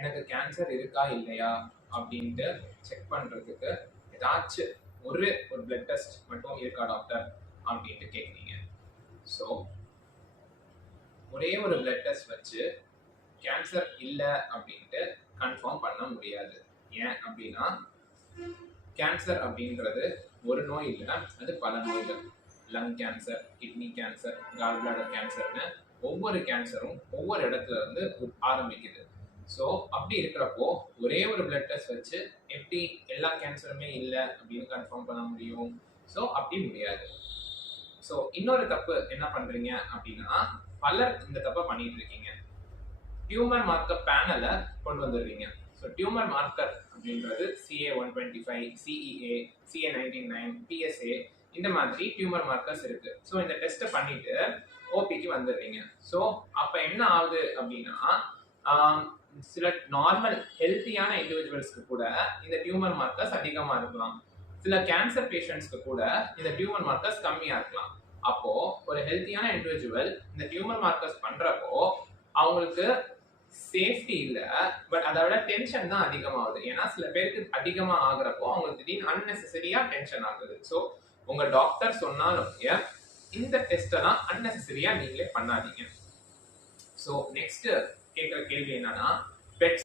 எனக்கு கேன்சர் இருக்கா இல்லையா அப்படின்ட்டு செக் பண்றதுக்கு ஏதாச்சும் ஒரு ஒரு பிளட் டெஸ்ட் மட்டும் இருக்கா டாக்டர் அப்படின்ட்டு கேட்குறீங்க. ஸோ ஒரே ஒரு பிளட் டெஸ்ட் வச்சு கேன்சர் இல்லை அப்படின்ட்டு கன்ஃபார்ம் பண்ண முடியாது. ஏன் அப்படின்னா கேன்சர் அப்படின்றது ஒரு நோய் இல்லை, அது பல நோய்கள். Lung cancer, kidney cancer, gall bladder கேன்சர்னு ஒவ்வொரு கேன்சரும் ஒவ்வொரு இடத்துல இருந்து ஆரம்பிக்குது. ஸோ அப்படி இருக்கிறப்போ ஒரே ஒரு பிளட் டெஸ்ட் வச்சு எப்படி எல்லா கேன்சருமே இல்லை அப்படின்னு கன்ஃபார்ம் பண்ண முடியும்? ஸோ அப்படி முடியாது. ஸோ இன்னொரு தப்பு என்ன பண்றீங்க அப்படின்னா, பலர் இந்த தப்பை பண்ணிட்டு இருக்கீங்க. டியூமர் மார்க்கர் பேனலை கொண்டு வந்துடுறீங்க. ஸோ டியூமர் மார்க்கர் அப்படின்றது CA-125, CEA, CA-199, PSA இந்த மாதிரி டியூமர் மார்க்கர்ஸ் இருக்கு. ஸோ இந்த டெஸ்ட்டை பண்ணிட்டு ஓபிக்கு வந்துடுறீங்க. ஸோ அப்போ என்ன ஆகுது அப்படின்னா, சில நார்மல் ஹெல்த்தியான இண்டிவிஜுவல்ஸ்க்கு கூட இந்த டியூமர் மார்க்கர்ஸ் அதிகமாக இருக்கலாம். சில கேன்சர் பேஷண்ட்ஸ்க்கு கூட இந்த டியூமர் மார்க்கர்ஸ் கம்மியாக இருக்கலாம். அப்போ ஒரு ஹெல்த்தியான இண்டிவிஜுவல் இந்த டியூமர் மார்க்கர்ஸ் பண்றப்போ அவங்களுக்கு சேஃப்டி இல்லை, பட் அதை விட டென்ஷன் தான் அதிகமாகுது. ஏன்னா சில பேருக்கு அதிகமாக ஆகுறப்போ அவங்களுக்கு திடீர்னு அன்னெசரியா டென்ஷன் ஆகுது. ஸோ உங்க டாக்டர் சொன்னாலும் இந்த டெஸ்டெல்லாம் அன்னெசரியா நீங்களே பண்ணாதீங்க. ஸோ நெக்ஸ்ட் கேட்குற கேள்வி என்னன்னா, பெட்ஸ்